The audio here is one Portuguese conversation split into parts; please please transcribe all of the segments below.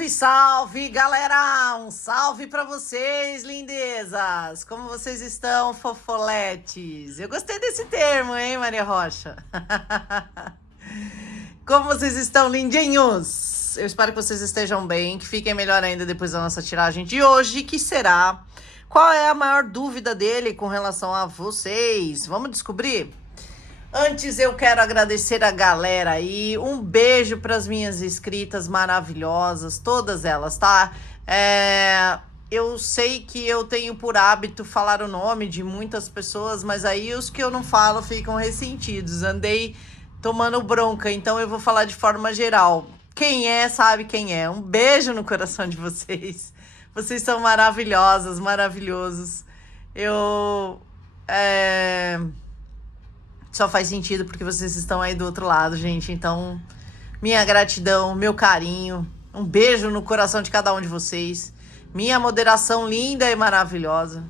Salve, salve, galera! Um salve pra vocês, lindezas! Como vocês estão, fofoletes? Eu gostei desse termo, hein, Maria Rocha? Como vocês estão, lindinhos? Eu espero que vocês estejam bem, que fiquem melhor ainda depois da nossa tiragem de hoje, que será: qual é a maior dúvida dele com relação a vocês? Vamos descobrir? Antes eu quero agradecer a galera aí, um beijo para as minhas inscritas maravilhosas, todas elas, tá? Eu sei que eu tenho por hábito falar o nome de muitas pessoas, mas aí os que eu não falo ficam ressentidos, andei tomando bronca, então eu vou falar de forma geral. Quem é, sabe quem é. Um beijo no coração de vocês. Vocês são maravilhosas, maravilhosos. Só faz sentido porque vocês estão aí do outro lado, gente. Então, minha gratidão, meu carinho. Um beijo no coração de cada um de vocês. Minha moderação linda e maravilhosa.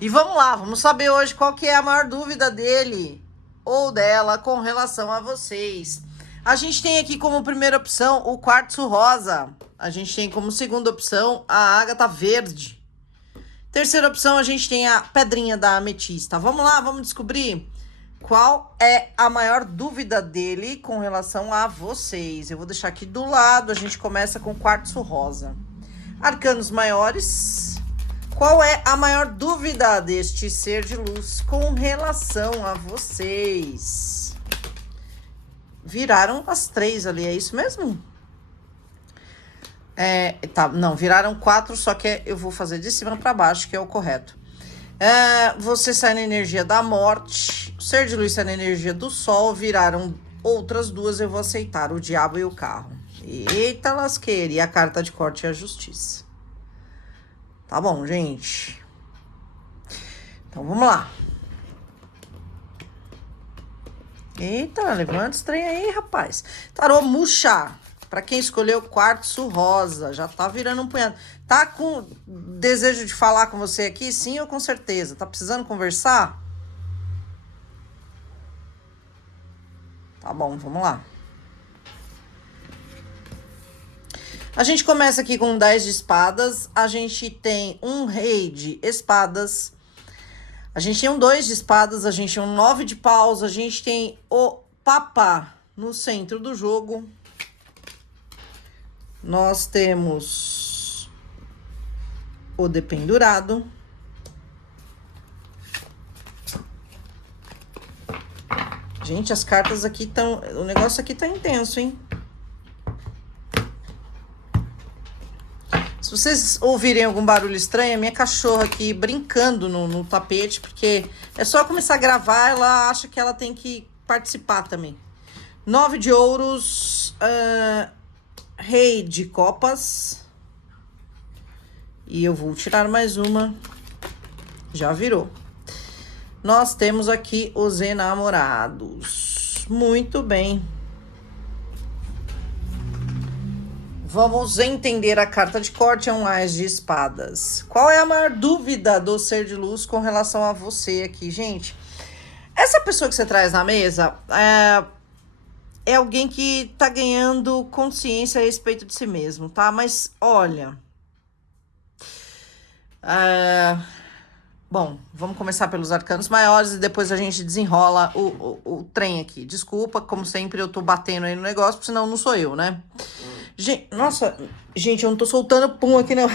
E vamos lá, vamos saber hoje qual que é a maior dúvida dele ou dela com relação a vocês. A gente tem aqui como primeira opção o quartzo rosa. A gente tem como segunda opção a ágata verde. Terceira opção, a gente tem a pedrinha da ametista. Vamos lá, vamos descobrir qual é a maior dúvida dele com relação a vocês. Eu vou deixar aqui do lado, a gente começa com quartzo rosa. Arcanos maiores. Qual é a maior dúvida deste ser de luz com relação a vocês? Viraram as 3 ali, é isso mesmo? Não, viraram 4, só que eu vou fazer de cima para baixo, que é o correto. Você sai na energia da morte, o ser de luz sai na energia do sol, viraram outras 2, eu vou aceitar, o diabo e o carro. Eita lasqueira, e a carta de corte e a justiça. Tá bom, gente. Então, vamos lá. Eita, levanta esse trem aí, rapaz. Tarô Muxa. Pra quem escolheu quartzo rosa, já tá virando um punhado. Tá com desejo de falar com você aqui? Sim ou com certeza? Tá precisando conversar? Tá bom, vamos lá. A gente começa aqui com 10 de espadas. A gente tem um rei de espadas. A gente tem um 2 de espadas. A gente tem um 9 de paus. A gente tem o papa no centro do jogo. Nós temos o dependurado. Gente, as cartas aqui estão... O negócio aqui tá intenso, hein? Se vocês ouvirem algum barulho estranho, é minha cachorra aqui brincando no tapete, porque é só começar a gravar, ela acha que ela tem que participar também. 9 de ouros... Rei de copas. E eu vou tirar mais uma. Já virou. Nós temos aqui os enamorados. Muito bem. Vamos entender a carta de corte. É um Ás de espadas. Qual é a maior dúvida do ser de luz com relação a você aqui, gente? Essa pessoa que você traz na mesa é alguém que tá ganhando consciência a respeito de si mesmo, tá? Mas, olha... Bom, vamos começar pelos arcanos maiores e depois a gente desenrola o trem aqui. Desculpa, como sempre, eu tô batendo aí no negócio, porque senão não sou eu, né? Nossa, gente, eu não tô soltando pum aqui, não.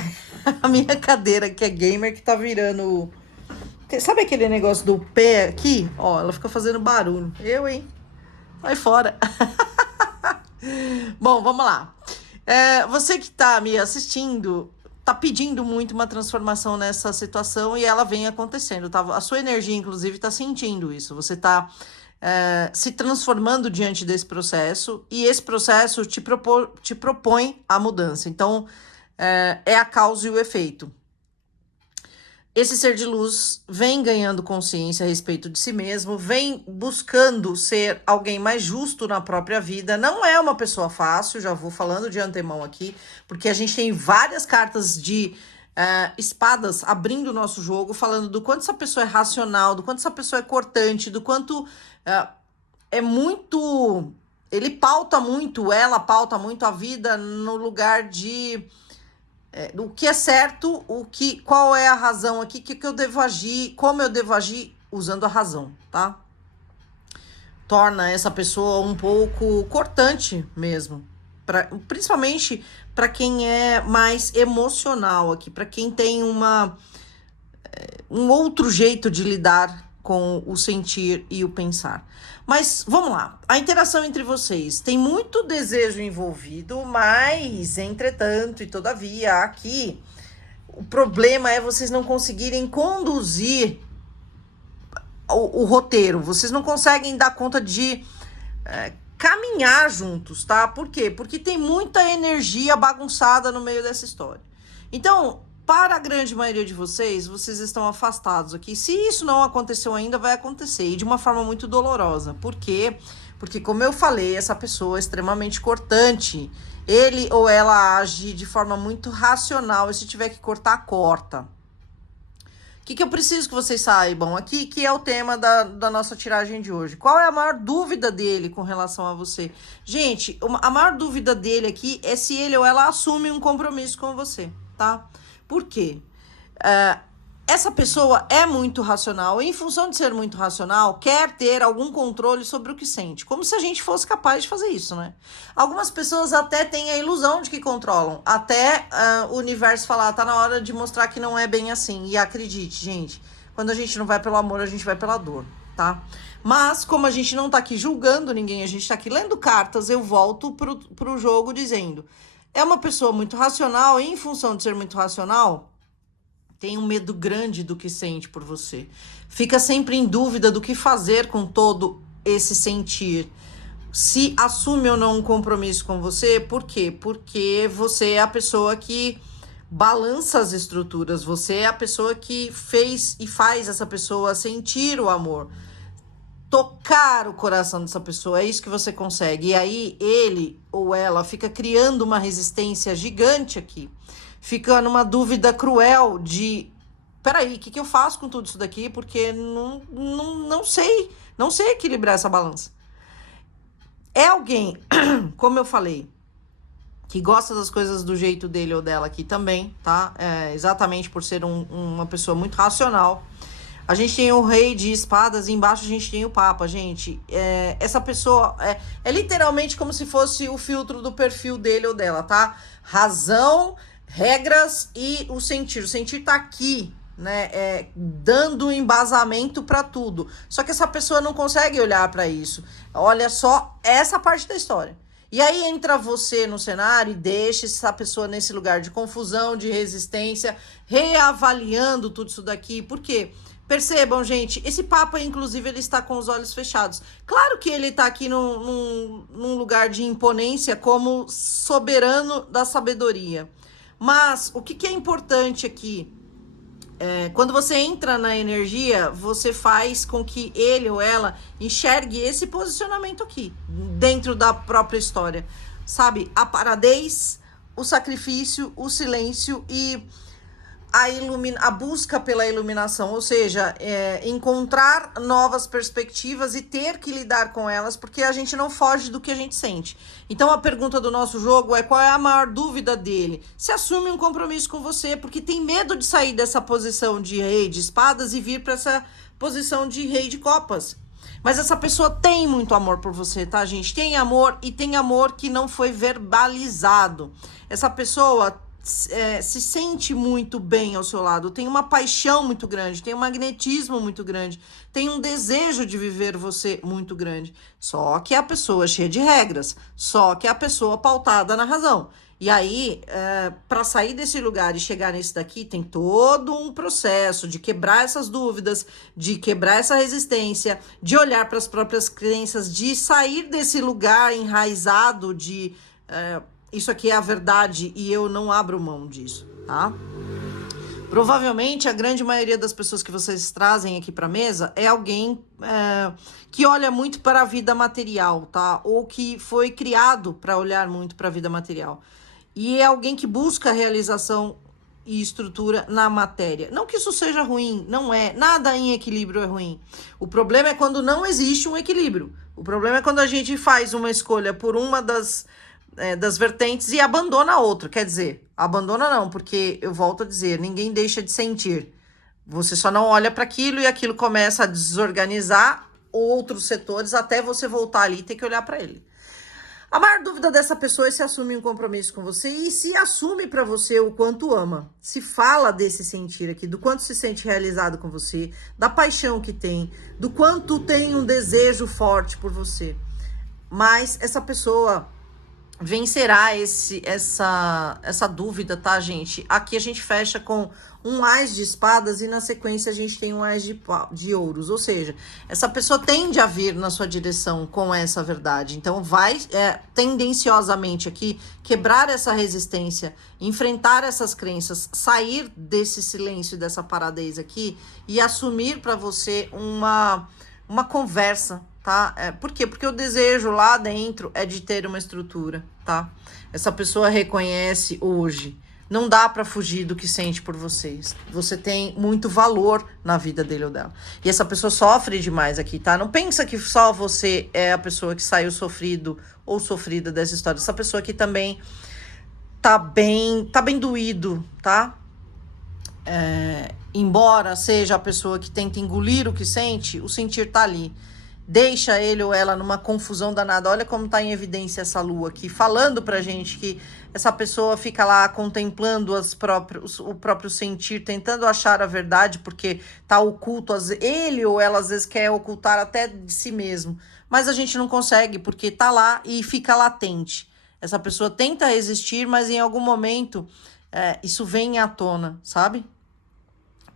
A minha cadeira, que é gamer, que tá virando... Sabe aquele negócio do pé aqui? Ó, ela fica fazendo barulho. Hein? Vai fora. Bom, vamos lá. Você que tá me assistindo, tá pedindo muito uma transformação nessa situação e ela vem acontecendo, tá? A sua energia, inclusive, tá sentindo isso. Você tá se transformando diante desse processo e esse processo te propõe a mudança. Então, é a causa e o efeito. Esse ser de luz vem ganhando consciência a respeito de si mesmo, vem buscando ser alguém mais justo na própria vida. Não é uma pessoa fácil, já vou falando de antemão aqui, porque a gente tem várias cartas de espadas abrindo o nosso jogo, falando do quanto essa pessoa é racional, do quanto essa pessoa é cortante, do quanto é muito ele pauta muito, ela pauta muito a vida no lugar de o que é certo, qual é a razão aqui, o que eu devo agir, como eu devo agir usando a razão, tá? Torna essa pessoa um pouco cortante mesmo, principalmente para quem é mais emocional aqui, para quem tem um outro jeito de lidar com o sentir e o pensar. Mas vamos lá, a interação entre vocês tem muito desejo envolvido, mas entretanto e todavia aqui o problema é vocês não conseguirem conduzir o roteiro, vocês não conseguem dar conta de caminhar juntos, tá? Por quê? Porque tem muita energia bagunçada no meio dessa história. Então, para a grande maioria de vocês, vocês estão afastados aqui. Se isso não aconteceu ainda, vai acontecer. E de uma forma muito dolorosa. Por quê? Porque, como eu falei, essa pessoa é extremamente cortante. Ele ou ela age de forma muito racional. E se tiver que cortar, corta. O que eu preciso que vocês saibam aqui, que é o tema da nossa tiragem de hoje. Qual é a maior dúvida dele com relação a você? Gente, a maior dúvida dele aqui é se ele ou ela assume um compromisso com você, tá? Por quê? Essa pessoa é muito racional, e em função de ser muito racional, quer ter algum controle sobre o que sente. Como se a gente fosse capaz de fazer isso, né? Algumas pessoas até têm a ilusão de que controlam. Até o universo falar, tá na hora de mostrar que não é bem assim. E acredite, gente, quando a gente não vai pelo amor, a gente vai pela dor, tá? Mas, como a gente não tá aqui julgando ninguém, a gente tá aqui lendo cartas, eu volto pro jogo dizendo... É uma pessoa muito racional e, em função de ser muito racional, tem um medo grande do que sente por você. Fica sempre em dúvida do que fazer com todo esse sentir. Se assume ou não um compromisso com você, por quê? Porque você é a pessoa que balança as estruturas, você é a pessoa que fez e faz essa pessoa sentir o amor. Tocar o coração dessa pessoa, é isso que você consegue. E aí ele ou ela fica criando uma resistência gigante aqui. Fica numa dúvida cruel de... Peraí, o que eu faço com tudo isso daqui? Porque não sei equilibrar essa balança. É alguém, como eu falei, que gosta das coisas do jeito dele ou dela aqui também, tá? Exatamente por ser uma pessoa muito racional. A gente tem o rei de espadas e embaixo a gente tem o papa, gente. Essa pessoa é literalmente como se fosse o filtro do perfil dele ou dela, tá? Razão, regras e o sentir. O sentir tá aqui, né? Dando embasamento para tudo. Só que essa pessoa não consegue olhar para isso. Olha só essa parte da história. E aí entra você no cenário e deixa essa pessoa nesse lugar de confusão, de resistência, reavaliando tudo isso daqui. Por quê? Percebam, gente, esse Papa, inclusive, ele está com os olhos fechados. Claro que ele está aqui num lugar de imponência como soberano da sabedoria. Mas o que é importante aqui? Quando você entra na energia, você faz com que ele ou ela enxergue esse posicionamento aqui, dentro da própria história. Sabe? A paradez, o sacrifício, o silêncio e... a busca pela iluminação, ou seja, encontrar novas perspectivas e ter que lidar com elas, porque a gente não foge do que a gente sente. Então a pergunta do nosso jogo é: qual é a maior dúvida dele? Se assume um compromisso com você, porque tem medo de sair dessa posição de rei de espadas e vir para essa posição de rei de copas. Mas essa pessoa tem muito amor por você, tá, gente? Tem amor, e tem amor que não foi verbalizado. Essa pessoa se sente muito bem ao seu lado, tem uma paixão muito grande, tem um magnetismo muito grande, tem um desejo de viver você muito grande. Só que a pessoa é cheia de regras, só que a pessoa pautada na razão. E aí, para sair desse lugar e chegar nesse daqui, tem todo um processo de quebrar essas dúvidas, de quebrar essa resistência, de olhar para as próprias crenças, de sair desse lugar enraizado de... isso aqui é a verdade e eu não abro mão disso, tá? Provavelmente a grande maioria das pessoas que vocês trazem aqui para mesa é alguém que olha muito para a vida material, tá? Ou que foi criado para olhar muito para a vida material. E é alguém que busca realização e estrutura na matéria. Não que isso seja ruim, não é. Nada em equilíbrio é ruim. O problema é quando não existe um equilíbrio. O problema é quando a gente faz uma escolha por uma das vertentes e abandona a outra. Quer dizer, abandona não, porque eu volto a dizer, ninguém deixa de sentir. Você só não olha para aquilo e aquilo começa a desorganizar outros setores até você voltar ali e ter que olhar para ele. A maior dúvida dessa pessoa é se assume um compromisso com você e se assume para você o quanto ama. Se fala desse sentir aqui, do quanto se sente realizado com você, da paixão que tem, do quanto tem um desejo forte por você. Mas essa pessoa vencerá essa dúvida, tá, gente? Aqui a gente fecha com um ás de espadas e na sequência a gente tem um ás de ouros. Ou seja, essa pessoa tende a vir na sua direção com essa verdade. Então vai tendenciosamente aqui quebrar essa resistência, enfrentar essas crenças, sair desse silêncio, dessa paradez aqui e assumir para você uma conversa, tá? Por quê? Porque o desejo lá dentro é de ter uma estrutura, tá? Essa pessoa reconhece hoje, não dá pra fugir do que sente por vocês. Você tem muito valor na vida dele ou dela. E essa pessoa sofre demais aqui, tá? Não pensa que só você é a pessoa que saiu sofrido ou sofrida dessa história. Essa pessoa aqui também tá bem doído, tá? Embora seja a pessoa que tenta engolir o que sente, o sentir tá ali. Deixa ele ou ela numa confusão danada. Olha como tá em evidência essa lua aqui, falando pra gente que essa pessoa fica lá contemplando o próprio sentir, tentando achar a verdade, porque tá oculto. Ele ou ela às vezes quer ocultar até de si mesmo. Mas a gente não consegue, porque tá lá e fica latente. Essa pessoa tenta resistir, mas em algum momento isso vem à tona, sabe?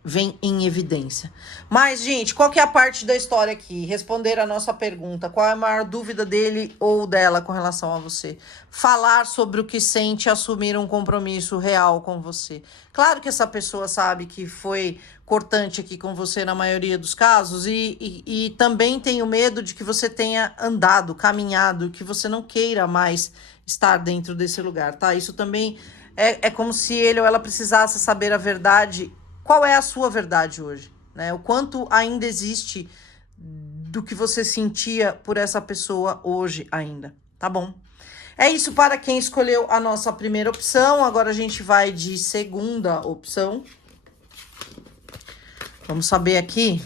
Vem em evidência. Mas, gente, qual que é a parte da história aqui? Responder a nossa pergunta. Qual é a maior dúvida dele ou dela com relação a você? Falar sobre o que sente e assumir um compromisso real com você. Claro que essa pessoa sabe que foi cortante aqui com você na maioria dos casos e também tenho medo de que você tenha andado, caminhado, que você não queira mais estar dentro desse lugar, tá? Isso também é como se ele ou ela precisasse saber a verdade. Qual é a sua verdade hoje, né? O quanto ainda existe do que você sentia por essa pessoa hoje ainda, tá bom? É isso para quem escolheu a nossa primeira opção. Agora a gente vai de segunda opção. Vamos saber aqui.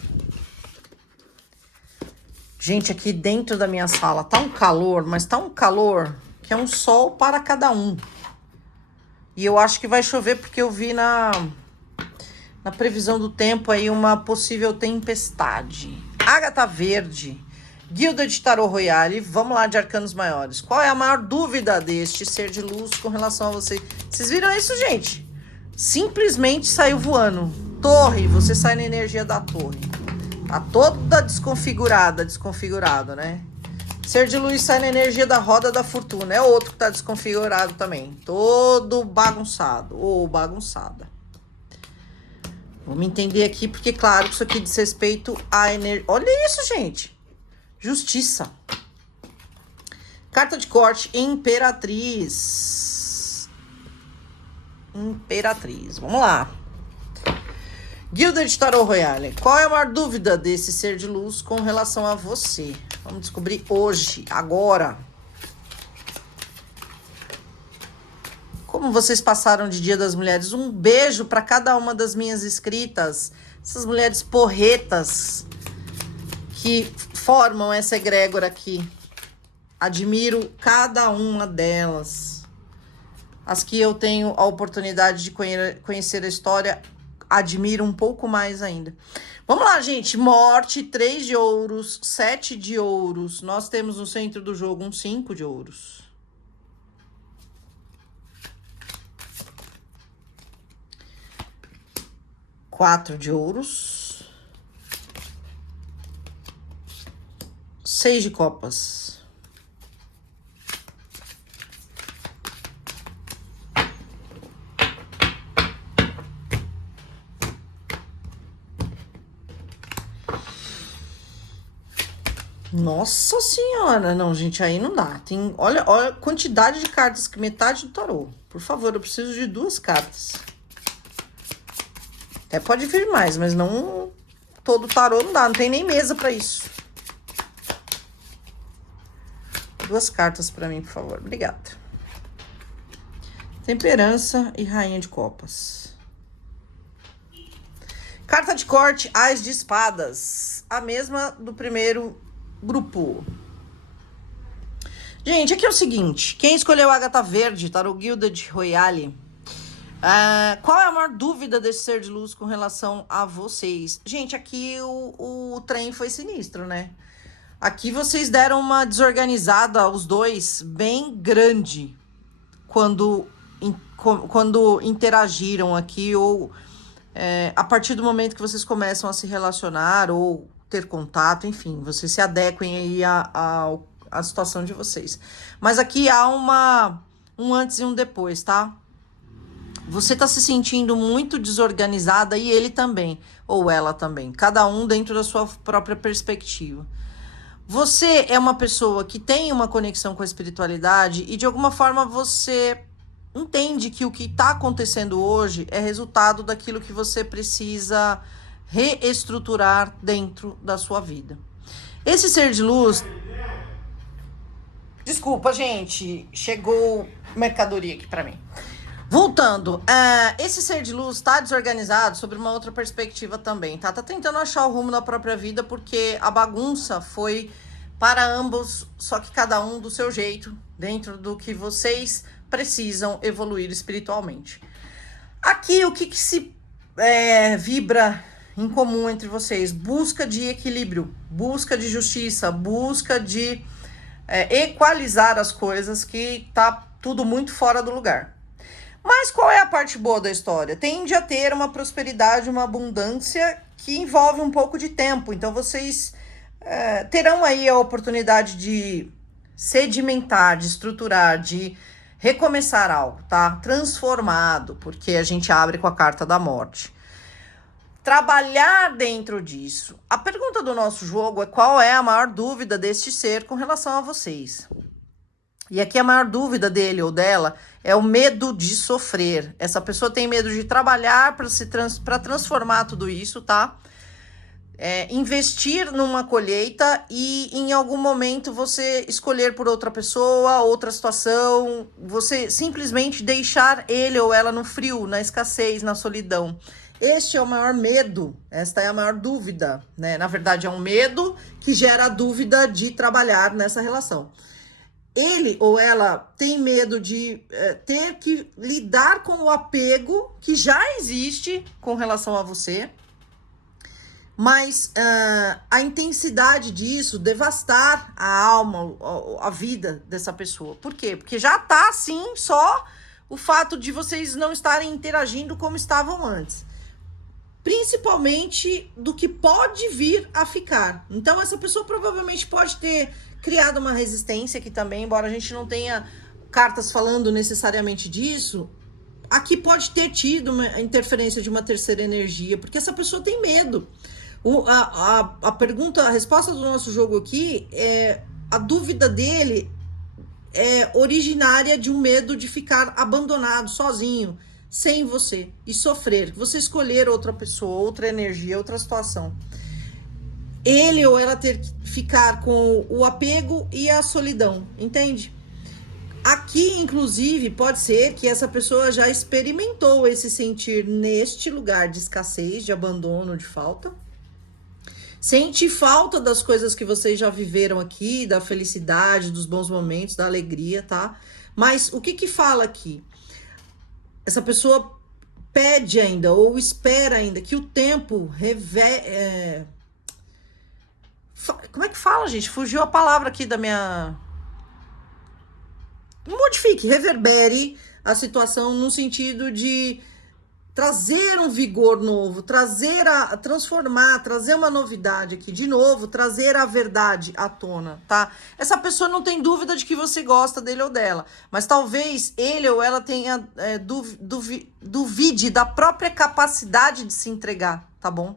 Gente, aqui dentro da minha sala tá um calor, mas tá um calor que é um sol para cada um. E eu acho que vai chover porque eu vi na previsão do tempo aí uma possível tempestade. Ágata Verde, Guilda de Tarô Royale, vamos lá de arcanos maiores. Qual é a maior dúvida deste ser de luz com relação a você? Vocês viram isso, gente? Simplesmente saiu voando. Torre, você sai na energia da torre. Tá toda desconfigurado, né? Ser de luz sai na energia da roda da fortuna. É outro que tá desconfigurado também. Todo bagunçado ou bagunçada. Vamos entender aqui, porque, claro, isso aqui diz respeito à energia. Olha isso, gente. Justiça. Carta de corte, Imperatriz. Imperatriz. Vamos lá. Guilda de Tarô Royale. Qual é a maior dúvida desse ser de luz com relação a você? Vamos descobrir hoje, agora. Como vocês passaram de Dia das Mulheres? Um beijo para cada uma das minhas inscritas. Essas mulheres porretas que formam essa egrégora aqui. Admiro cada uma delas. As que eu tenho a oportunidade de conhecer a história, admiro um pouco mais ainda. Vamos lá, gente. Morte, 3 de ouros, 7 de ouros. Nós temos no centro do jogo um 5 de ouros. 4 de ouros, 6 de copas, nossa senhora, não, gente, aí não dá. Tem, olha a quantidade de cartas, que metade do tarô. Por favor, eu preciso de 2 cartas. Até pode vir mais, mas não todo tarô não dá, não tem nem mesa pra isso. 2 cartas pra mim, por favor. Obrigada. Temperança e Rainha de Copas. Carta de corte, Ás de Espadas. A mesma do primeiro grupo. Gente, aqui é o seguinte. Quem escolheu a Ágata Verde, Tarot Gilded Royale, qual é a maior dúvida desse ser de luz com relação a vocês? Gente, aqui o trem foi sinistro, né? Aqui vocês deram uma desorganizada, os dois, bem grande, quando interagiram aqui, ou a partir do momento que vocês começam a se relacionar, ou ter contato, enfim, vocês se adequem aí a situação de vocês. Mas aqui há um antes e um depois, tá? Você tá se sentindo muito desorganizada e ele também, ou ela também, cada um dentro da sua própria perspectiva. Você é uma pessoa que tem uma conexão com a espiritualidade e de alguma forma você entende que o que está acontecendo hoje é resultado daquilo que você precisa reestruturar dentro da sua vida. Esse ser de luz... Desculpa, gente, chegou mercadoria aqui para mim. Voltando, esse ser de luz tá desorganizado sobre uma outra perspectiva também, tá? Tá tentando achar o rumo da própria vida porque a bagunça foi para ambos, só que cada um do seu jeito, dentro do que vocês precisam evoluir espiritualmente. Aqui, o que se vibra em comum entre vocês? Busca de equilíbrio, busca de justiça, busca de equalizar as coisas, que tá tudo muito fora do lugar. Mas qual é a parte boa da história? Tende a ter uma prosperidade, uma abundância que envolve um pouco de tempo. Então, vocês terão aí a oportunidade de sedimentar, de estruturar, de recomeçar algo, tá? Transformado, porque a gente abre com a carta da morte. Trabalhar dentro disso. A pergunta do nosso jogo é: qual é a maior dúvida deste ser com relação a vocês? E aqui a maior dúvida dele ou dela é o medo de sofrer. Essa pessoa tem medo de trabalhar para transformar tudo isso, tá? Investir numa colheita e em algum momento você escolher por outra pessoa, outra situação, você simplesmente deixar ele ou ela no frio, na escassez, na solidão. Este é o maior medo, esta é a maior dúvida, né? Na verdade, é um medo que gera a dúvida de trabalhar nessa relação. Ele ou ela tem medo de ter que lidar com o apego que já existe com relação a você, mas a intensidade disso devastar a alma, a vida dessa pessoa. Por quê? Porque já tá assim só o fato de vocês não estarem interagindo como estavam antes. Principalmente do que pode vir a ficar. Então, essa pessoa provavelmente pode ter criado uma resistência aqui também, embora a gente não tenha cartas falando necessariamente disso. Aqui pode ter tido uma interferência de uma terceira energia, porque essa pessoa tem medo. A pergunta, a resposta do nosso jogo aqui é: a dúvida dele é originária de um medo de ficar abandonado, sozinho, sem você, e sofrer. Você escolher outra pessoa, outra energia, outra situação. Ele ou ela ter que ficar com o apego e a solidão, entende? Aqui, inclusive, pode ser que essa pessoa já experimentou esse sentir neste lugar de escassez, de abandono, de falta. Sente falta das coisas que vocês já viveram aqui, da felicidade, dos bons momentos, da alegria, tá? Mas o que fala aqui? Essa pessoa pede ainda, ou espera ainda, que o tempo como é que fala, gente? Fugiu a palavra aqui da minha... Modifique, reverbere a situação no sentido de trazer um vigor novo, transformar, trazer uma novidade aqui, de novo, trazer a verdade à tona, tá? Essa pessoa não tem dúvida de que você gosta dele ou dela, mas talvez ele ou ela tenha duvide da própria capacidade de se entregar, tá bom?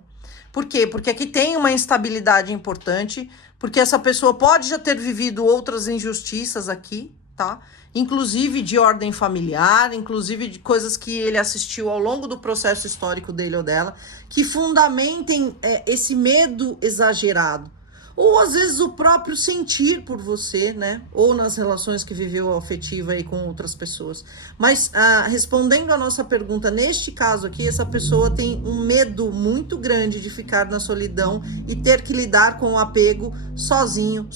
Por quê? Porque aqui tem uma instabilidade importante, porque essa pessoa pode já ter vivido outras injustiças aqui, tá? Inclusive de ordem familiar, inclusive de coisas que ele assistiu ao longo do processo histórico dele ou dela, que fundamentem esse medo exagerado. ou às vezes o próprio sentir por você, né? Ou nas relações que viveu afetiva aí com outras pessoas. Mas respondendo a nossa pergunta, neste caso aqui, essa pessoa tem um medo muito grande de ficar na solidão e ter que lidar com o apego sozinho,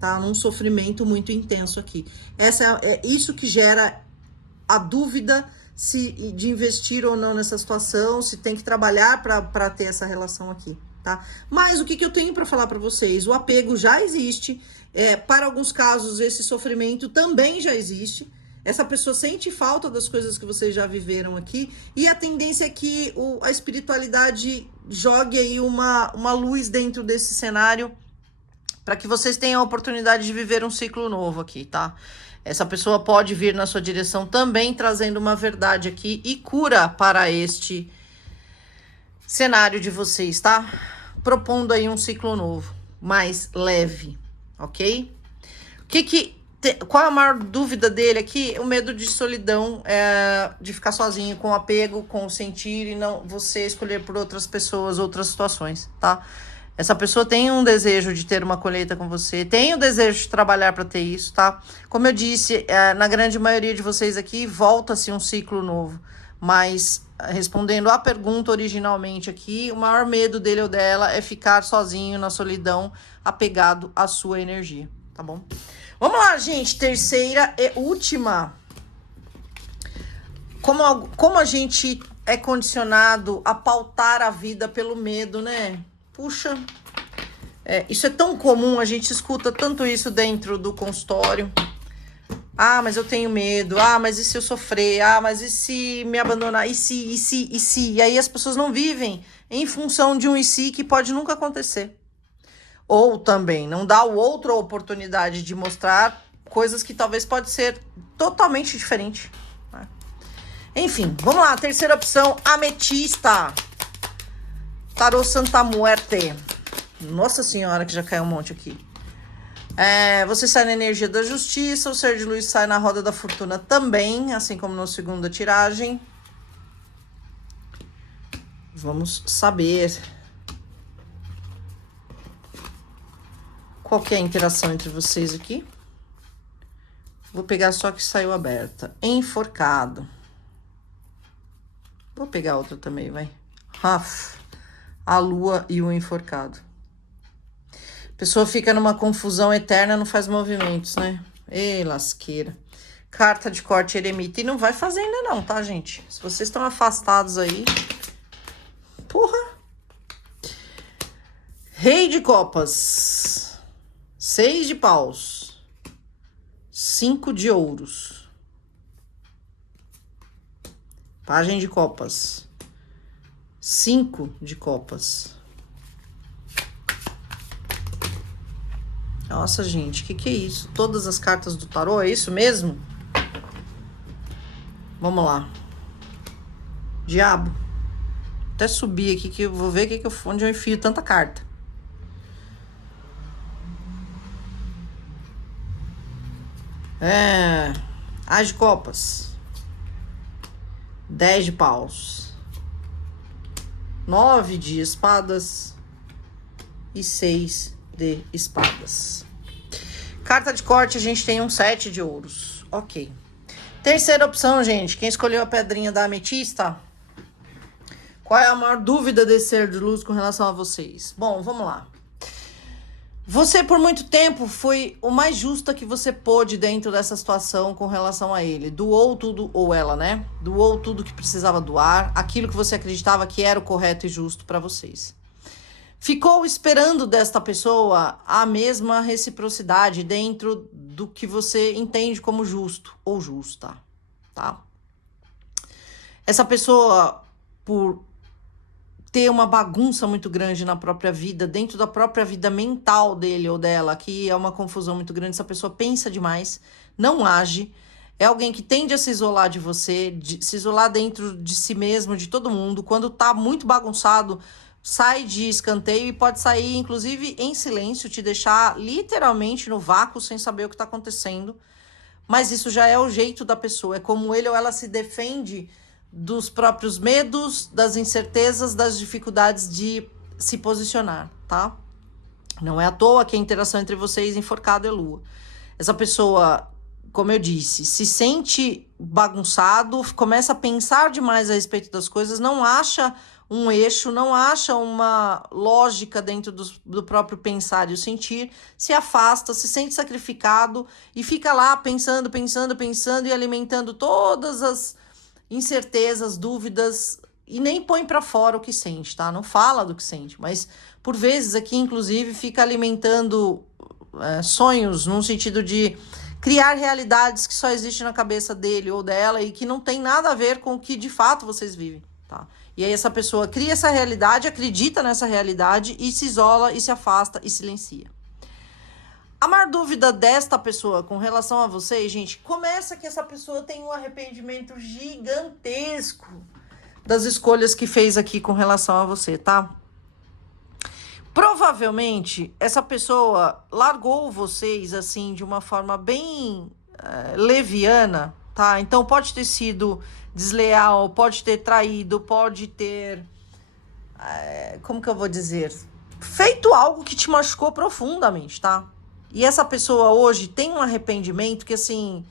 tá? Num sofrimento muito intenso aqui. É isso que gera a dúvida de investir ou não nessa situação, se tem que trabalhar para ter essa relação aqui, tá? Mas o que eu tenho para falar para vocês? O apego já existe, para alguns casos esse sofrimento também já existe. Essa pessoa sente falta das coisas que vocês já viveram aqui, e a tendência é que a espiritualidade jogue aí uma luz dentro desse cenário para que vocês tenham a oportunidade de viver um ciclo novo aqui, tá? Essa pessoa pode vir na sua direção também trazendo uma verdade aqui e cura para este cenário de vocês, tá? Propondo aí um ciclo novo, mais leve, ok? Qual é a maior dúvida dele aqui? O medo de solidão, de ficar sozinho, com apego, com o sentir e não você escolher por outras pessoas, outras situações, tá? Essa pessoa tem um desejo de ter uma colheita com você, tem o desejo de trabalhar para ter isso, tá? Como eu disse, na grande maioria de vocês aqui, volta-se um ciclo novo. Mas, respondendo à pergunta originalmente aqui, o maior medo dele ou dela é ficar sozinho na solidão, apegado à sua energia, tá bom? Vamos lá, gente, terceira e última. Como a gente é condicionado a pautar a vida pelo medo, né? Puxa, isso é tão comum, a gente escuta tanto isso dentro do consultório. Ah, mas eu tenho medo. Ah, mas e se eu sofrer? Ah, mas e se me abandonar? E se? E aí as pessoas não vivem em função de um e se que pode nunca acontecer. Ou também não dá o outro a oportunidade de mostrar coisas que talvez pode ser totalmente diferente, né? Enfim, vamos lá. Terceira opção, ametista. Tarô Santa Muerte. Nossa senhora, que já caiu um monte aqui. Você sai na energia da justiça, o ser de luz sai na roda da fortuna também, assim como na segunda tiragem. Vamos saber qual que é a interação entre vocês aqui. Vou pegar só que saiu aberta. Enforcado. Vou pegar outra também, vai. A lua e o enforcado. A pessoa fica numa confusão eterna, não faz movimentos, né? Ei, lasqueira. Carta de corte eremita. E não vai fazer ainda não, tá, gente? Se vocês estão afastados aí... Porra! Rei de copas. 6 de paus. 5 de ouros. Pajem de copas. 5 de copas. Nossa, gente, que é isso? Todas as cartas do tarô, é isso mesmo? Vamos lá. Diabo. Até subir aqui que eu vou ver onde eu enfio tanta carta. As de copas. 10 de paus. 9 de espadas e 6 de espadas. Carta de corte, a gente tem um 7 de ouros. Ok. Terceira opção, gente. Quem escolheu a pedrinha da ametista? Qual é a maior dúvida desse ser de luz com relação a vocês? Bom, vamos lá. Você, por muito tempo, foi o mais justa que você pôde dentro dessa situação com relação a ele. Doou tudo, ou ela, né? Doou tudo que precisava doar, aquilo que você acreditava que era o correto e justo para vocês. Ficou esperando desta pessoa a mesma reciprocidade dentro do que você entende como justo ou justa, tá? Essa pessoa, por ter uma bagunça muito grande na própria vida, dentro da própria vida mental dele ou dela, que é uma confusão muito grande, essa pessoa pensa demais, não age, é alguém que tende a se isolar de você, se isolar dentro de si mesmo, de todo mundo. Quando tá muito bagunçado, sai de escanteio e pode sair, inclusive, em silêncio, te deixar literalmente no vácuo, sem saber o que tá acontecendo. Mas isso já é o jeito da pessoa, é como ele ou ela se defende dos próprios medos, das incertezas, das dificuldades de se posicionar, tá? Não é à toa que a interação entre vocês enforcado é lua. Essa pessoa, como eu disse, se sente bagunçado, começa a pensar demais a respeito das coisas, não acha um eixo, não acha uma lógica dentro do próprio pensar e o sentir, se afasta, se sente sacrificado e fica lá pensando, pensando, pensando e alimentando todas as incertezas, dúvidas e nem põe para fora o que sente, tá? Não fala do que sente, mas por vezes aqui, inclusive, fica alimentando sonhos num sentido de criar realidades que só existem na cabeça dele ou dela e que não tem nada a ver com o que de fato vocês vivem, tá? E aí essa pessoa cria essa realidade, acredita nessa realidade e se isola e se afasta e silencia. A maior dúvida desta pessoa com relação a vocês, gente, começa que essa pessoa tem um arrependimento gigantesco das escolhas que fez aqui com relação a você, tá? Provavelmente, essa pessoa largou vocês, assim, de uma forma bem leviana, tá? Então, pode ter sido desleal, pode ter traído, pode ter... como que eu vou dizer? Feito algo que te machucou profundamente, tá? E essa pessoa hoje tem um arrependimento que, assim,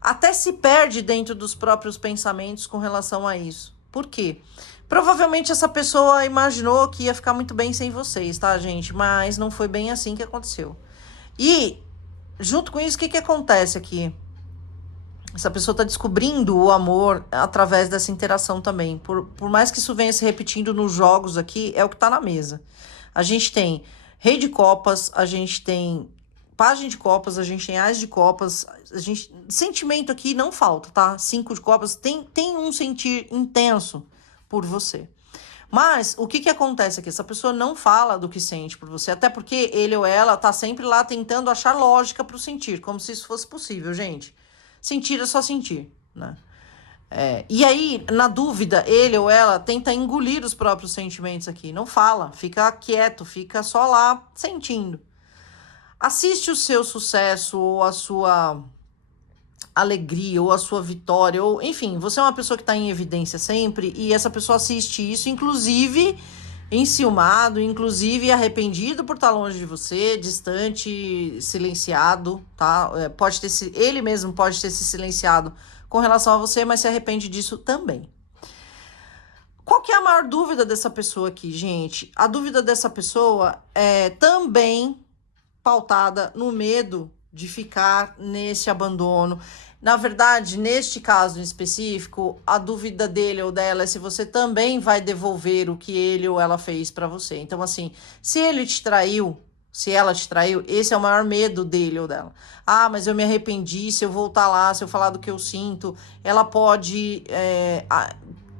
até se perde dentro dos próprios pensamentos com relação a isso. Por quê? Provavelmente essa pessoa imaginou que ia ficar muito bem sem vocês, tá, gente? Mas não foi bem assim que aconteceu. E, junto com isso, o que acontece aqui? Essa pessoa está descobrindo o amor através dessa interação também. Por mais que isso venha se repetindo nos jogos aqui, é o que está na mesa. A gente tem Rei de Copas, a gente tem Pajem de Copas, a gente tem Ás de Copas. Sentimento aqui não falta, tá? 5 de Copas tem um sentir intenso por você. Mas o que acontece aqui? Essa pessoa não fala do que sente por você, até porque ele ou ela tá sempre lá tentando achar lógica pro sentir, como se isso fosse possível, gente. Sentir é só sentir, né? E aí, na dúvida, ele ou ela tenta engolir os próprios sentimentos aqui. Não fala, fica quieto, fica só lá sentindo. Assiste o seu sucesso ou a sua alegria ou a sua vitória, ou enfim, você é uma pessoa que está em evidência sempre e essa pessoa assiste isso, inclusive enciumado, inclusive arrependido por estar longe de você, distante, silenciado, tá? Pode ter ele mesmo pode ter se silenciado com relação a você, mas se arrepende disso também. Qual que é a maior dúvida dessa pessoa aqui, gente? A dúvida dessa pessoa é também pautada no medo de ficar nesse abandono. Na verdade, neste caso em específico, a dúvida dele ou dela é se você também vai devolver o que ele ou ela fez para você. Então, assim, se ele te traiu, se ela te traiu, esse é o maior medo dele ou dela. Ah, mas eu me arrependi, se eu voltar lá, se eu falar do que eu sinto, ela pode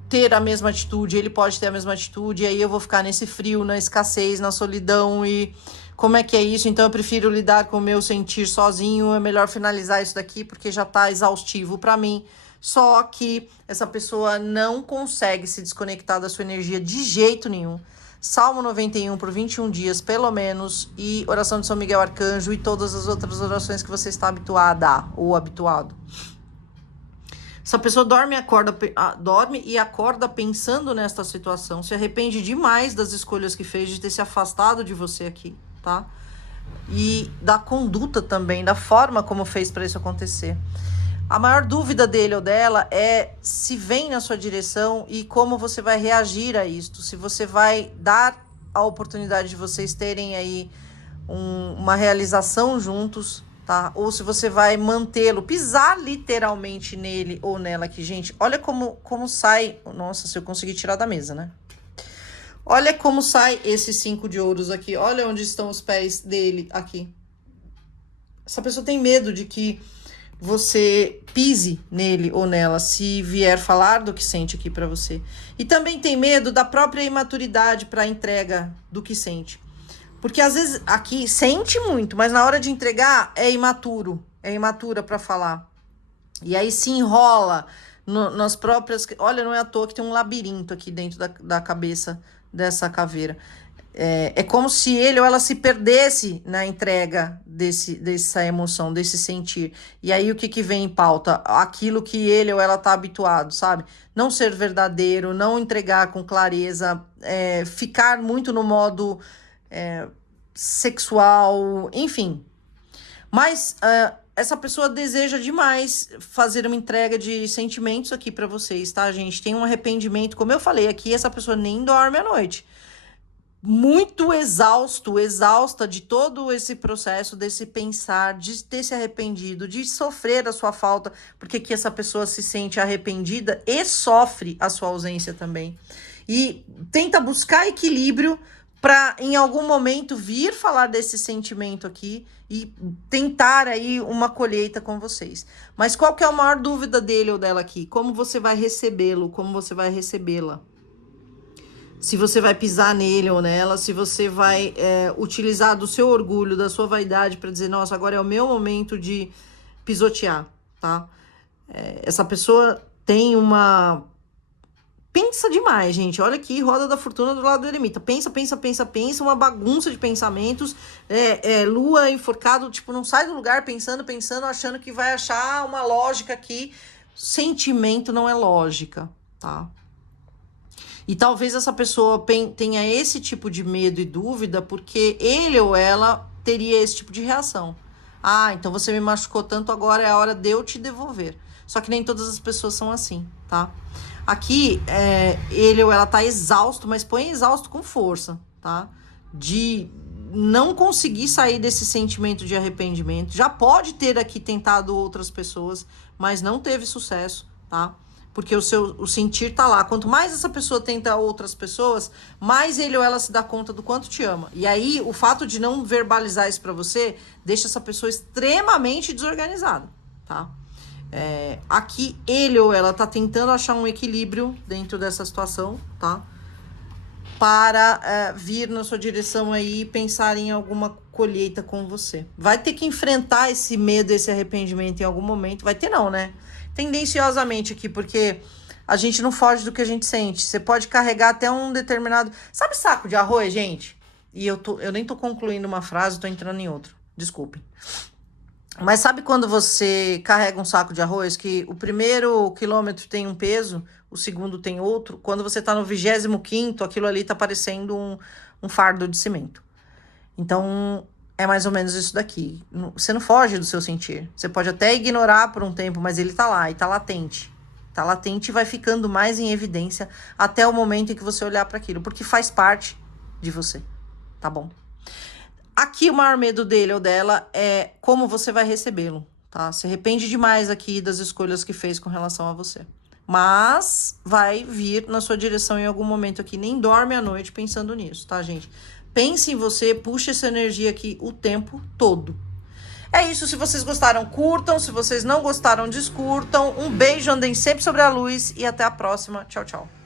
ter a mesma atitude, ele pode ter a mesma atitude, e aí eu vou ficar nesse frio, na escassez, na solidão e... Como é que é isso? Então eu prefiro lidar com o meu sentir sozinho, é melhor finalizar isso daqui porque já tá exaustivo para mim. Só que essa pessoa não consegue se desconectar da sua energia de jeito nenhum. Salmo 91 por 21 dias, pelo menos, e oração de São Miguel Arcanjo e todas as outras orações que você está habituada ou habituado. Essa pessoa dorme e acorda pensando nesta situação, se arrepende demais das escolhas que fez, de ter se afastado de você aqui, tá? E da conduta também, da forma como fez para isso acontecer. A maior dúvida dele ou dela é se vem na sua direção e como você vai reagir a isto, se você vai dar a oportunidade de vocês terem aí uma realização juntos, tá? Ou se você vai mantê-lo, pisar literalmente nele ou nela aqui, gente. Olha como sai... Nossa, se eu conseguir tirar da mesa, né? Olha como sai esses 5 de ouros aqui. Olha onde estão os pés dele aqui. Essa pessoa tem medo de que você pise nele ou nela se vier falar do que sente aqui pra você. E também tem medo da própria imaturidade pra entrega do que sente. Porque às vezes aqui sente muito, mas na hora de entregar é imaturo. É imatura pra falar. E aí se enrola nas próprias... Olha, não é à toa que tem um labirinto aqui dentro da cabeça dessa caveira. É como se ele ou ela se perdesse na entrega dessa emoção, desse sentir. E aí o que vem em pauta? Aquilo que ele ou ela tá habituado, sabe? Não ser verdadeiro, não entregar com clareza, ficar muito no modo sexual, enfim. Mas essa pessoa deseja demais fazer uma entrega de sentimentos aqui pra vocês, tá, gente? Tem um arrependimento, como eu falei aqui, essa pessoa nem dorme à noite. Muito exausta de todo esse processo, desse pensar, de ter se arrependido, de sofrer a sua falta, porque aqui essa pessoa se sente arrependida e sofre a sua ausência também. E tenta buscar equilíbrio para em algum momento vir falar desse sentimento aqui e tentar aí uma colheita com vocês. Mas qual que é a maior dúvida dele ou dela aqui? Como você vai recebê-lo? Como você vai recebê-la? Se você vai pisar nele ou nela, se você vai utilizar do seu orgulho, da sua vaidade para dizer, nossa, agora é o meu momento de pisotear, tá? Essa pessoa tem uma... Pensa demais, gente. Olha aqui, roda da fortuna do lado do eremita. Pensa, uma bagunça de pensamentos. Lua enforcado, tipo, não sai do lugar pensando, achando que vai achar uma lógica aqui. Sentimento não é lógica, tá? E talvez essa pessoa tenha esse tipo de medo e dúvida porque ele ou ela teria esse tipo de reação. Ah, então você me machucou tanto, agora é a hora de eu te devolver. Só que nem todas as pessoas são assim, tá? Aqui, ele ou ela tá exausto, mas põe exausto com força, tá? De não conseguir sair desse sentimento de arrependimento. Já pode ter aqui tentado outras pessoas, mas não teve sucesso, tá? Porque o sentir tá lá. Quanto mais essa pessoa tenta outras pessoas, mais ele ou ela se dá conta do quanto te ama. E aí, o fato de não verbalizar isso pra você, deixa essa pessoa extremamente desorganizada, tá? Aqui, ele ou ela tá tentando achar um equilíbrio dentro dessa situação, tá? Para vir na sua direção aí e pensar em alguma colheita com você. Vai ter que enfrentar esse medo, esse arrependimento em algum momento. Vai ter não, né? Tendenciosamente aqui, porque a gente não foge do que a gente sente. Você pode carregar até um determinado... Sabe saco de arroz, gente? E eu nem tô concluindo uma frase, tô entrando em outra. Desculpem. Mas sabe quando você carrega um saco de arroz, que o primeiro quilômetro tem um peso, o segundo tem outro? Quando você tá no 25º, aquilo ali tá parecendo um fardo de cimento. Então, é mais ou menos isso daqui. Você não foge do seu sentir. Você pode até ignorar por um tempo, mas ele tá lá e tá latente. Tá latente e vai ficando mais em evidência até o momento em que você olhar para aquilo, porque faz parte de você, tá bom? Aqui o maior medo dele ou dela é como você vai recebê-lo, tá? Se arrepende demais aqui das escolhas que fez com relação a você. Mas vai vir na sua direção em algum momento aqui. Nem dorme à noite pensando nisso, tá, gente? Pense em você, puxe essa energia aqui o tempo todo. É isso, se vocês gostaram, curtam. Se vocês não gostaram, descurtam. Um beijo, andem sempre sobre a luz e até a próxima. Tchau, tchau.